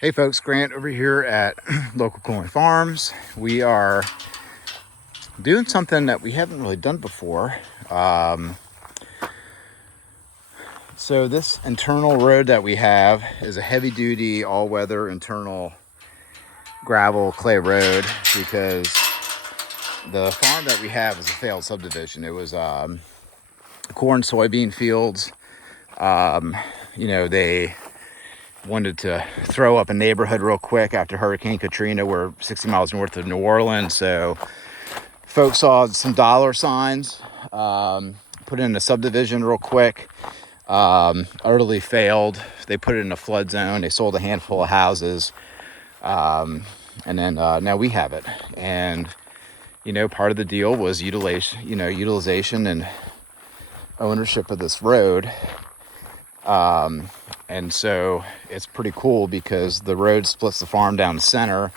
Hey folks, Grant over here at Local Cooling Farms. We are doing something that we haven't really done before. So this internal road that we have is a heavy duty all-weather internal gravel clay road because the farm that we have is a failed subdivision. It was corn soybean fields. They wanted to throw up a neighborhood real quick after Hurricane Katrina. We're 60 miles north of New Orleans, so folks saw some dollar signs, put in a subdivision real quick, utterly failed. They put it in a flood zone. They sold a handful of houses, and then now we have it. And part of the deal was utilization and ownership of this road. And so it's pretty cool because the road splits the farm down the center,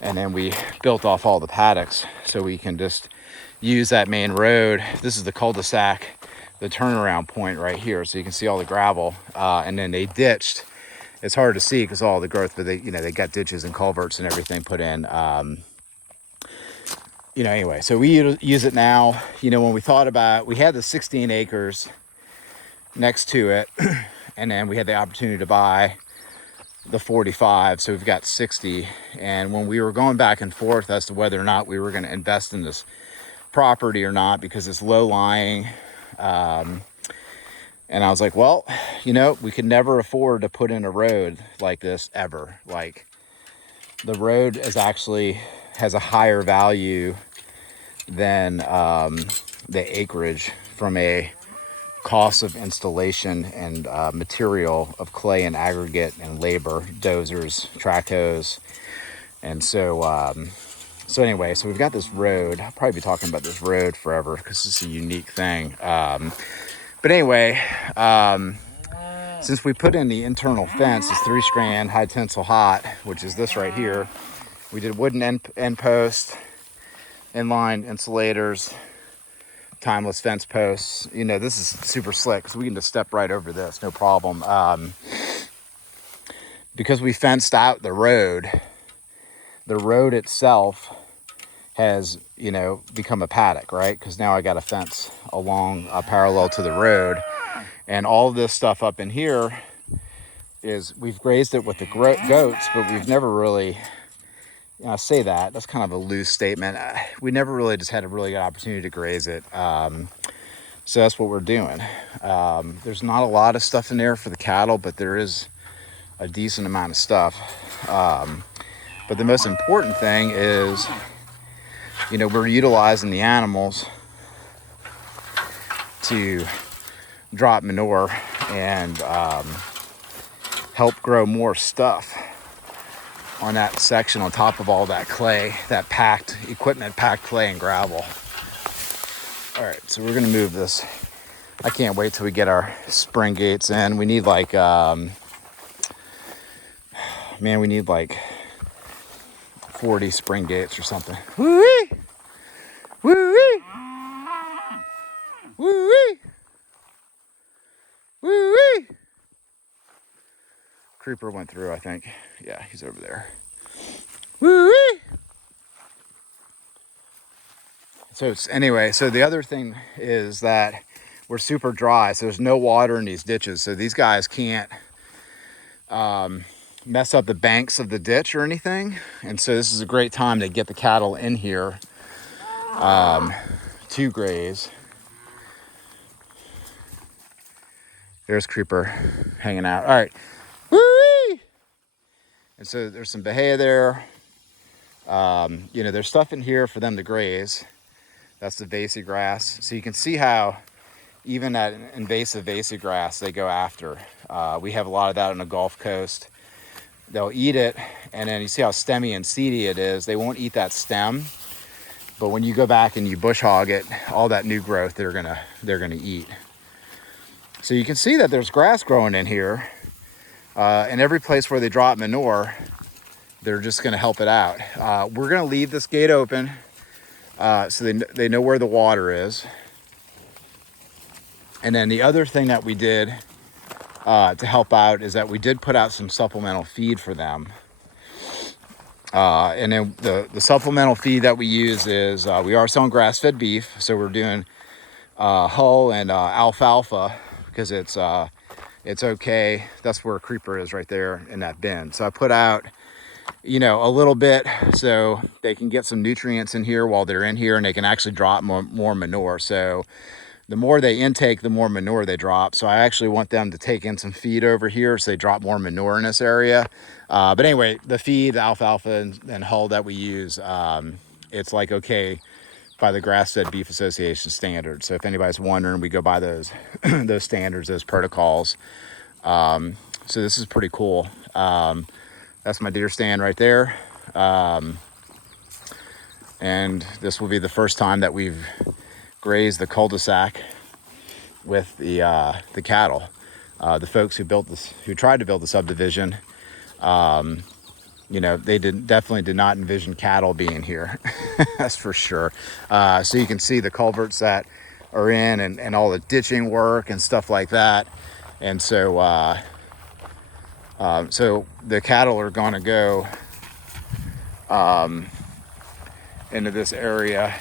and then we built off all the paddocks so we can just use that main road. This is the cul-de-sac, the turnaround point right here, so you can see all the gravel. And then they ditched. It's hard to see because all the growth, but they got ditches and culverts and everything put in. Anyway, so we use it now. When we thought about, we had the 16 acres next to it, and then we had the opportunity to buy the 45, so we've got 60. And when we were going back and forth as to whether or not we were going to invest in this property or not because it's low lying, and I was like, well, we could never afford to put in a road like this ever. Like, the road has a higher value than the acreage from a cost of installation and material of clay and aggregate and labor, dozers, track hoes. And so anyway, so we've got this road. I'll probably be talking about this road forever because it's a unique thing. But anyway, since we put in the internal fence, it's 3-strand high tensile hot, which is this right here. We did wooden end post, inline insulators, timeless fence posts. This is super slick, so we can just step right over this, no problem. Because we fenced out the road itself has, become a paddock, right? Because now I got a fence along parallel to the road, and all of this stuff up in here is, we've grazed it with the goats, but we've never really, I say that's kind of a loose statement. We never really just had a really good opportunity to graze it. So that's what we're doing. There's not a lot of stuff in there for the cattle, but there is a decent amount of stuff. But the most important thing is, we're utilizing the animals to drop manure and help grow more stuff on that section on top of all that clay, that packed clay and gravel. All right, so we're gonna move this. I can't wait till we get our spring gates in. We need like 40 spring gates or something. Woo-wee! Woo-wee! Woo-wee! Woo-wee! Creeper went through, I think. Yeah, he's over there. Woo-wee! So the other thing is that we're super dry, so there's no water in these ditches. So these guys can't mess up the banks of the ditch or anything. And so this is a great time to get the cattle in here to graze. There's Creeper hanging out. All right. Woo-wee! And so there's some bahia there. There's stuff in here for them to graze. That's the vasi grass. So you can see how even that invasive vasi grass they go after. We have a lot of that on the Gulf Coast. They'll eat it, and then you see how stemmy and seedy it is. They won't eat that stem, but when you go back and you bush hog it, all that new growth they're gonna eat. So you can see that there's grass growing in here, and every place where they drop manure, they're just gonna help it out. We're gonna leave this gate open so they know where the water is. And then the other thing that we did to help out is that we did put out some supplemental feed for them. And then the supplemental feed that we use is we are selling grass-fed beef, so we're doing hull and alfalfa because it's okay. That's where a creeper is, right there in that bin. So I put out, you know, a little bit so they can get some nutrients in here while they're in here, and they can actually drop more manure. So the more they intake, the more manure they drop. So I actually want them to take in some feed over here so they drop more manure in this area. But anyway, the feed, the alfalfa and hull that we use, it's like okay by the Grass-Fed Beef Association standards. So if anybody's wondering, we go by those those standards, those protocols. So this is pretty cool. That's my deer stand right there. And this will be the first time that we've grazed the cul-de-sac with the cattle. The folks who tried to build the subdivision, you know, they definitely did not envision cattle being here. That's for sure. So you can see the culverts that are in and all the ditching work and stuff like that. And so so the cattle are going to go into this area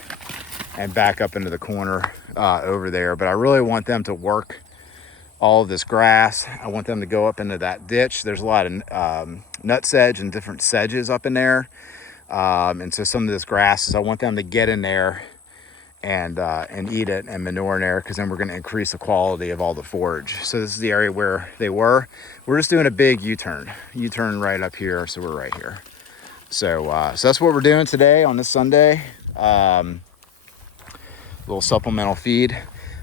and back up into the corner over there. But I really want them to work all of this grass. I want them to go up into that ditch. There's a lot of nut sedge and different sedges up in there. And so some of this grass is, I want them to get in there and eat it and manure in there, because then we're going to increase the quality of all the forage. So this is the area where they were. We're just doing a big U-turn right up here. So we're right here. So that's what we're doing today on this Sunday. Little supplemental feed.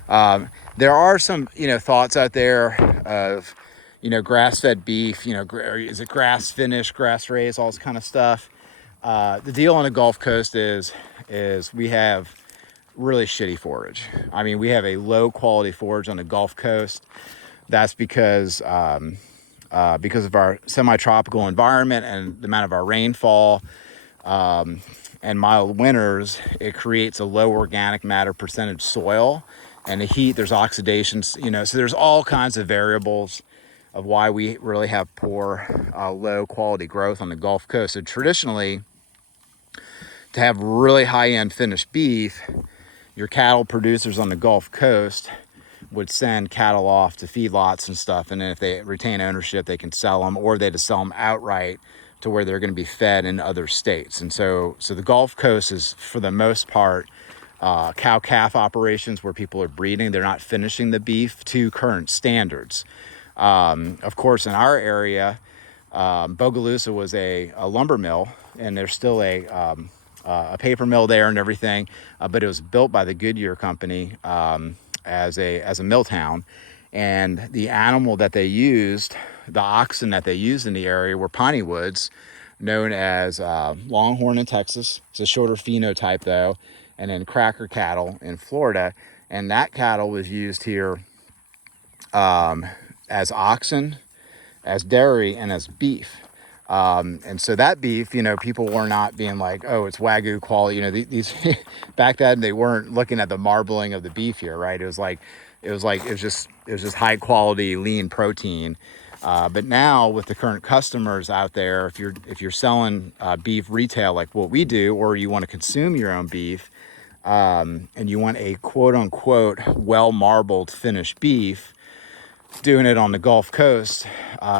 There are some, you know, thoughts out there of, you know, grass-fed beef, you know, is it grass finished, grass raised, all this kind of stuff. The deal on the Gulf Coast is we have really shitty forage. I mean, we have a low quality forage on the Gulf Coast. That's because of our semi-tropical environment and the amount of our rainfall, and mild winters. It creates a low organic matter percentage soil, and the heat, there's oxidations, you know, so there's all kinds of variables of why we really have poor, low quality growth on the Gulf Coast. So traditionally, to have really high-end finished beef, your cattle producers on the Gulf Coast would send cattle off to feedlots and stuff, and then if they retain ownership, they can sell them, or they just sell them outright to where they're going to be fed in other states. And so the Gulf Coast is, for the most part, cow-calf operations where people are breeding. They're not finishing the beef to current standards. Of course, in our area, Bogalusa was a lumber mill, and there's still a paper mill there and everything, but it was built by the Goodyear company as a mill town. And the animal that they used, the oxen that they used in the area, were piney woods, known as Longhorn in Texas. It's a shorter phenotype though, and then cracker cattle in Florida. And that cattle was used here as oxen, as dairy, and as beef. And so that beef, you know, people were not being like, oh, it's Wagyu quality. You know, these back then they weren't looking at the marbling of the beef here, right? It was just high quality lean protein. But now with the current customers out there, if you're selling beef retail like what we do, or you want to consume your own beef, and you want a quote unquote well marbled finished beef, doing it on the Gulf Coast,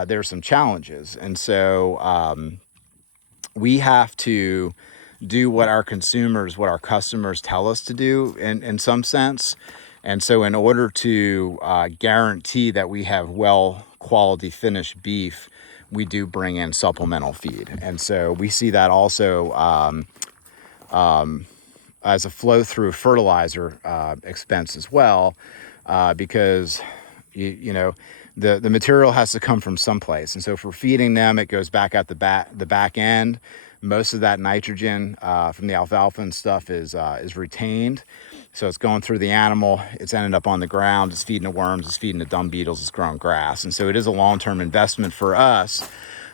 there's some challenges. And so we have to do what our customers tell us to do in some sense. And so in order to guarantee that we have well quality finished beef, we do bring in supplemental feed. And so we see that also as a flow through fertilizer expense as well, because you know, the material has to come from someplace. And so if we're feeding them, it goes back at the back end. Most of that nitrogen from the alfalfa and stuff is retained. So it's going through the animal, it's ended up on the ground, it's feeding the worms, it's feeding the dung beetles, it's growing grass. And so it is a long-term investment for us,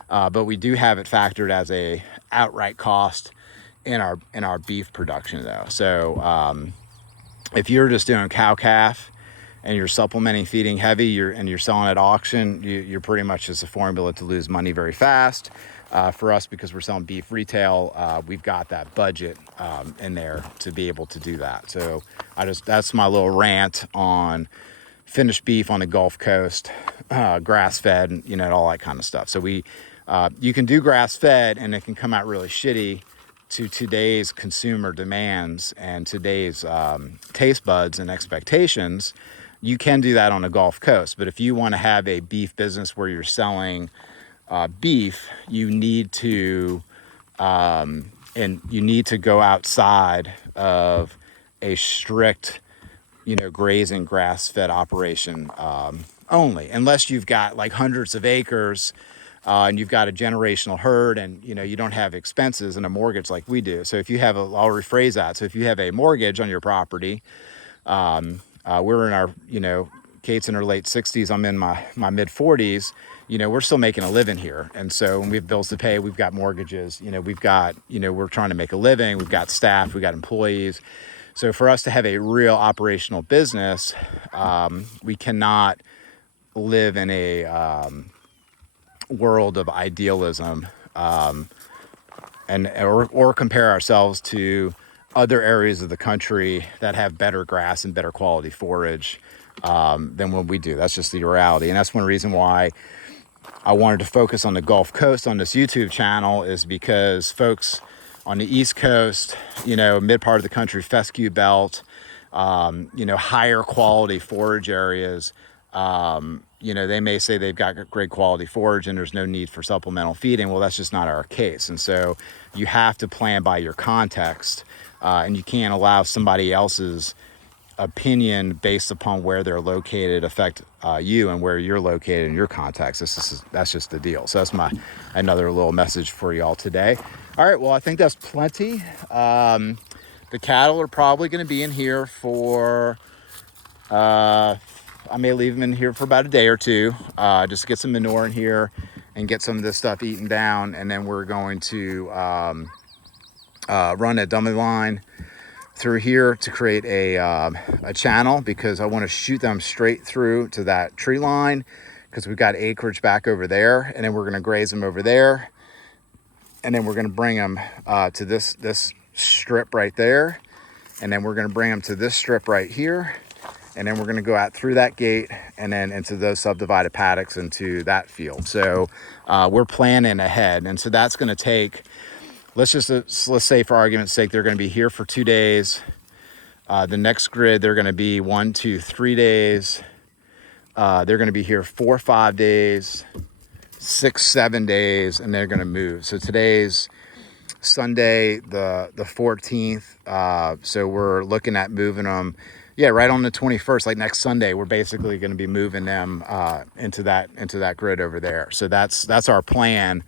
but we do have it factored as a outright cost in our beef production though. So if you're just doing cow-calf, and you're supplementing feeding heavy, and you're selling at auction, you're pretty much just a formula to lose money very fast. For us, because we're selling beef retail, we've got that budget in there to be able to do that. So that's my little rant on finished beef on the Gulf Coast, grass-fed, you know, and all that kind of stuff. So you can do grass-fed, and it can come out really shitty to today's consumer demands and today's taste buds and expectations. You can do that on the Gulf Coast, but if you want to have a beef business where you're selling beef, you need to go outside of a strict, you know, grazing grass-fed operation only, unless you've got like hundreds of acres and you've got a generational herd, and you know, you don't have expenses and a mortgage like we do. So if you have I'll rephrase that. So if you have a mortgage on your property, we're in our, you know, Kate's in her late 60s, I'm in my mid 40s, you know, we're still making a living here. And so when we have bills to pay, we've got mortgages, you know, we're trying to make a living, we've got staff, we've got employees. So for us to have a real operational business, we cannot live in a world of idealism or compare ourselves to other areas of the country that have better grass and better quality forage than what we do. That's just the reality. And that's one reason why I wanted to focus on the Gulf Coast on this YouTube channel, is because folks on the East Coast, you know, mid part of the country, fescue belt, you know, higher quality forage areas, you know, they may say they've got great quality forage and there's no need for supplemental feeding. Well, that's just not our case. And so you have to plan by your context, and you can't allow somebody else's opinion based upon where they're located affect you and where you're located in your context. That's just the deal. So that's another little message for y'all today. All right, well, I think that's plenty. The cattle are probably going to be in here for I may leave them in here for about a day or two, just to get some manure in here and get some of this stuff eaten down. And then we're going to run a dummy line through here to create a channel, because I want to shoot them straight through to that tree line, because we've got acreage back over there, and then we're going to graze them over there, and then we're going to bring them to this strip right there, and then we're going to bring them to this strip right here, and then we're going to go out through that gate and then into those subdivided paddocks into that field. So we're planning ahead, and so that's going to take, let's say for argument's sake, they're going to be here for 2 days. The next grid, they're going to be 1, 2, 3 days. They're going to be here 4 or 5 days, 6, 7 days, and they're going to move. So today's Sunday, the 14th. So we're looking at moving them, right on the 21st, like next Sunday. We're basically going to be moving them into that grid over there. So that's our plan,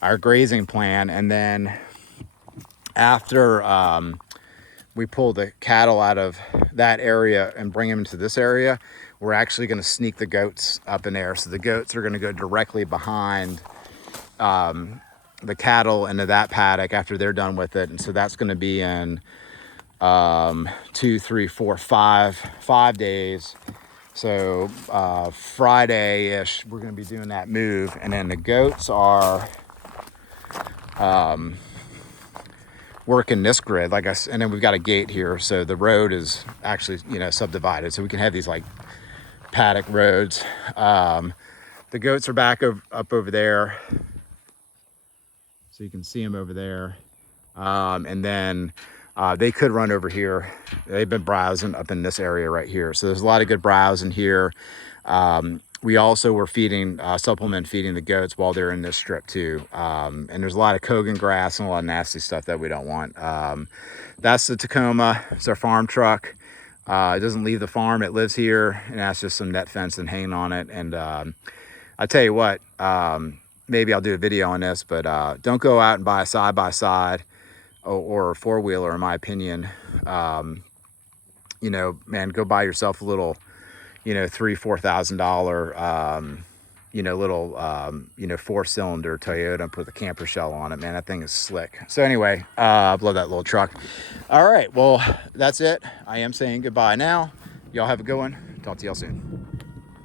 our grazing plan. And then after we pull the cattle out of that area and bring them into this area, we're actually going to sneak the goats up in there. So the goats are going to go directly behind the cattle into that paddock after they're done with it. And so that's going to be in 2, 3, 4, 5 days. So Friday-ish, we're going to be doing that move. And then the goats are working this grid, like and then we've got a gate here, so the road is actually, subdivided, so we can have these like paddock roads. The goats are back up over there, so you can see them over there, and then they could run over here. They've been browsing up in this area right here, so there's a lot of good browse in here. We also were supplement feeding the goats while they're in this strip too. And there's a lot of Kogan grass and a lot of nasty stuff that we don't want. That's the Tacoma. It's our farm truck. It doesn't leave the farm, it lives here, and that's just some net fencing hanging on it. And I tell you what, maybe I'll do a video on this, but don't go out and buy a side-by-side or a four-wheeler, in my opinion. Man, go buy yourself a little, $3,000-$4,000, little, 4-cylinder Toyota and put the camper shell on it. Man, that thing is slick. So anyway, I love that little truck. All right, well, that's it. I am saying goodbye now. Y'all have a good one. Talk to y'all soon.